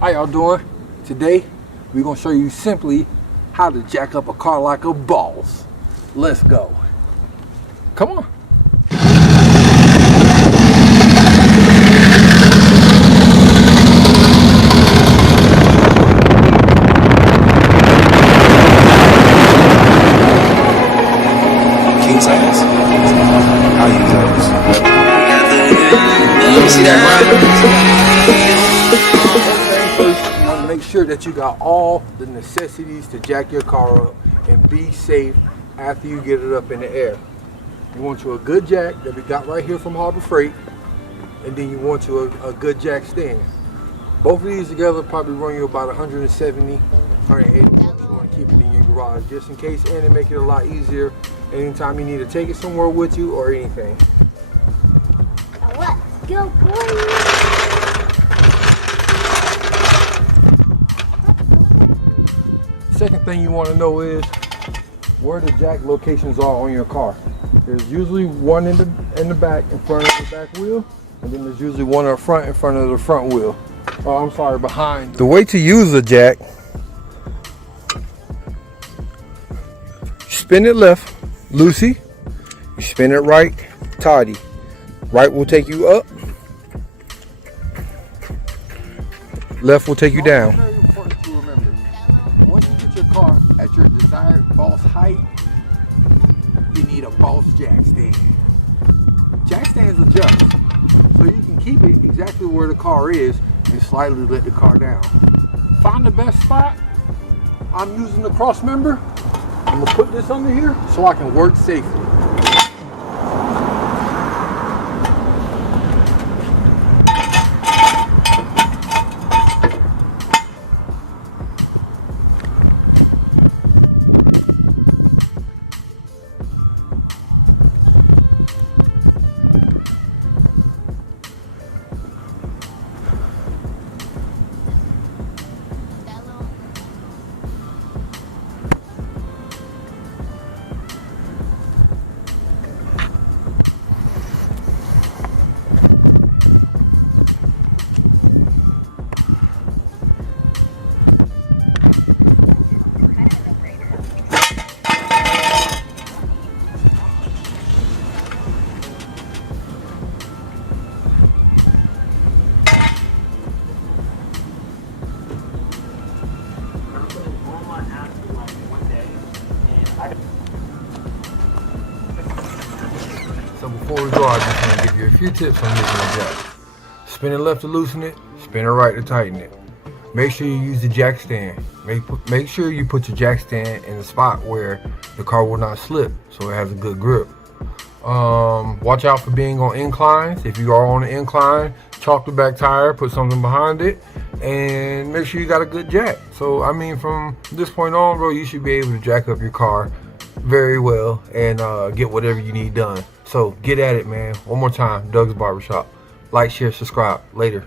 How y'all doing? Today we're gonna show you simply how to jack up a car like a boss. Let's go. Come on. King size. I'll use those. Let me see that First, you want to make sure that you got all the necessities to jack your car up and be safe after you get it up in the air. You want you a good jack that we got right here from Harbor Freight, and then you want you a good jack stand. Both of these together probably run you about 170, 180 bucks. You want to keep it in your garage just in case, and to make it a lot easier anytime you need to take it somewhere with you or anything. Let's go, boys. Second thing you want to know is where the jack locations are on your car. There's usually one in the back in front of the back wheel, and then there's usually one up front in front of the front wheel. Oh, I'm sorry, behind. The way to use a jack, spin it left, loosey. You spin it right, tighty. Right will take you up. Left will take you down. Very important to remember. Once you get your car at your desired boss height, you need a boss jack stand. Jack stands adjust, so you can keep it exactly where the car is and slightly let the car down. Find the best spot. I'm using the cross member. I'm gonna put this under here so I can work safely. So before we go, I just want to give you a few tips on using the jack. Spin it left to loosen it, spin it right to tighten it. Make sure you use the jack stand. Make sure you put your jack stand in a spot where the car will not slip, so it has a good grip. Watch out for being on inclines. If you are on an incline, chalk the back tire, put something behind it, and make sure you got a good jack. So I mean, from this point on, bro, you should be able to jack up your car very well and get whatever you need done. So get at it, man. One more time, Doug's Barbershop. Like, share, subscribe. Later.